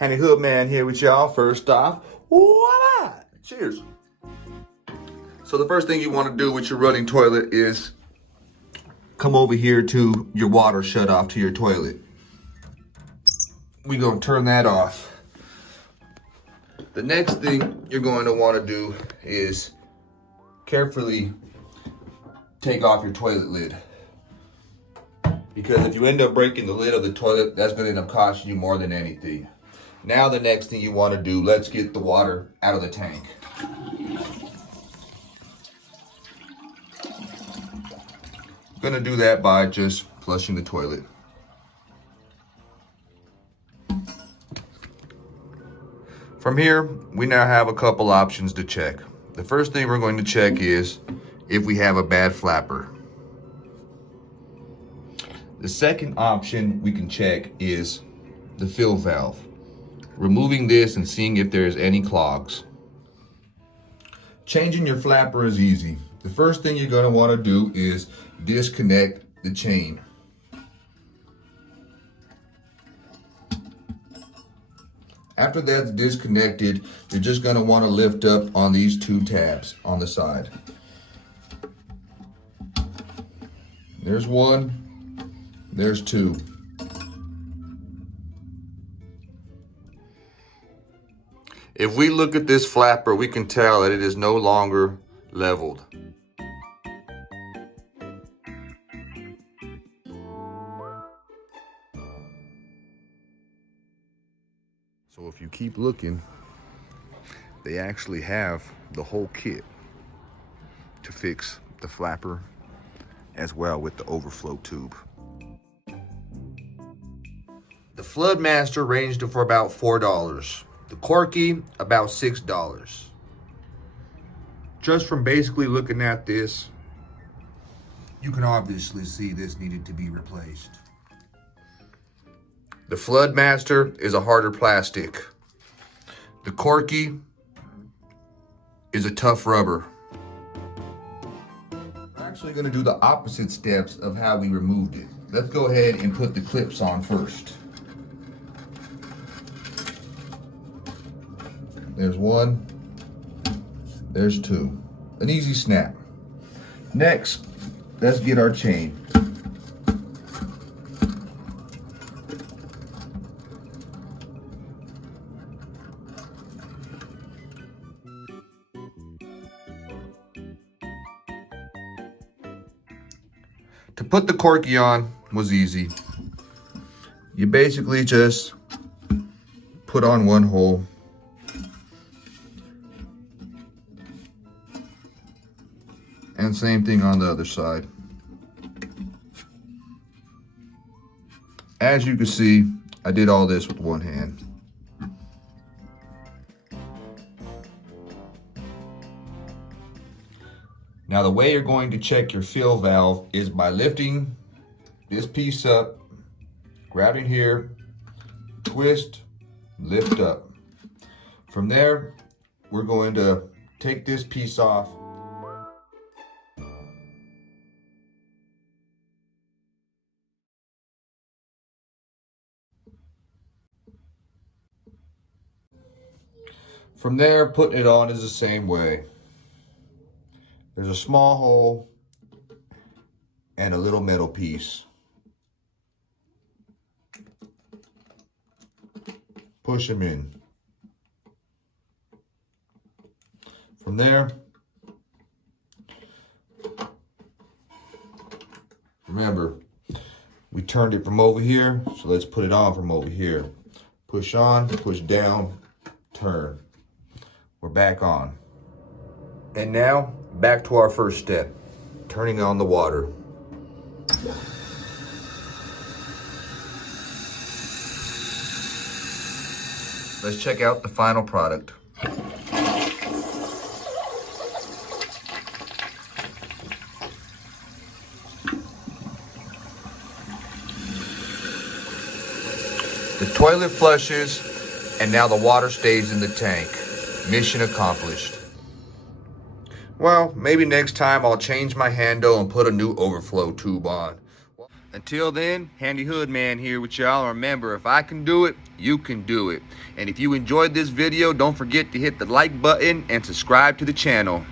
Handy HoodMan here with y'all. First off, voila! Cheers. So the first thing you want to do with your running toilet is come over here to your water shut off to your toilet. We're going to turn that off. The next thing you're going to want to do is carefully take off your toilet lid. Because if you end up breaking the lid of the toilet, that's going to end up costing you more than anything. Now the next thing you want to do, let's get the water out of the tank. I'm going to do that by just flushing the toilet. From here, we now have a couple options to check. The first thing we're going to check is if we have a bad flapper. The second option we can check is the fill valve. Removing this and seeing if there's any clogs. Changing your flapper is easy. The first thing you're going to want to do is disconnect the chain. After that's disconnected, you're just going to want to lift up on these two tabs on the side. There's one, there's two. If we look at this flapper, we can tell that it is no longer leveled. So if you keep looking, they actually have the whole kit to fix the flapper as well with the overflow tube. The Floodmaster ranged for about $4. The Corky, about $6. Just from basically looking at this, you can obviously see this needed to be replaced. The Floodmaster is a harder plastic. The Corky is a tough rubber. We're actually going to do the opposite steps of how we removed it. Let's go ahead and put the clips on first. There's one, there's two. An easy snap. Next, let's get our chain. To put the Corky on was easy. You basically just put on one hole. And same thing on the other side. As you can see, I did all this with one hand. Now the way you're going to check your fill valve is by lifting this piece up, grabbing here, twist, lift up. From there, we're going to take this piece off. From there, putting it on is the same way. There's a small hole and a little metal piece. Push them in. From there, remember, we turned it from over here, so let's put it on from over here. Push on, push down, turn. We're back on. And now, back to our first step, turning on the water. Let's check out the final product. The toilet flushes, and now the water stays in the tank. Mission accomplished. Well, maybe next time I'll change my handle and put a new overflow tube on. Until then, Handy HoodMan here with y'all. Remember, if I can do it, you can do it. And if you enjoyed this video, don't forget to hit the like button and subscribe to the channel.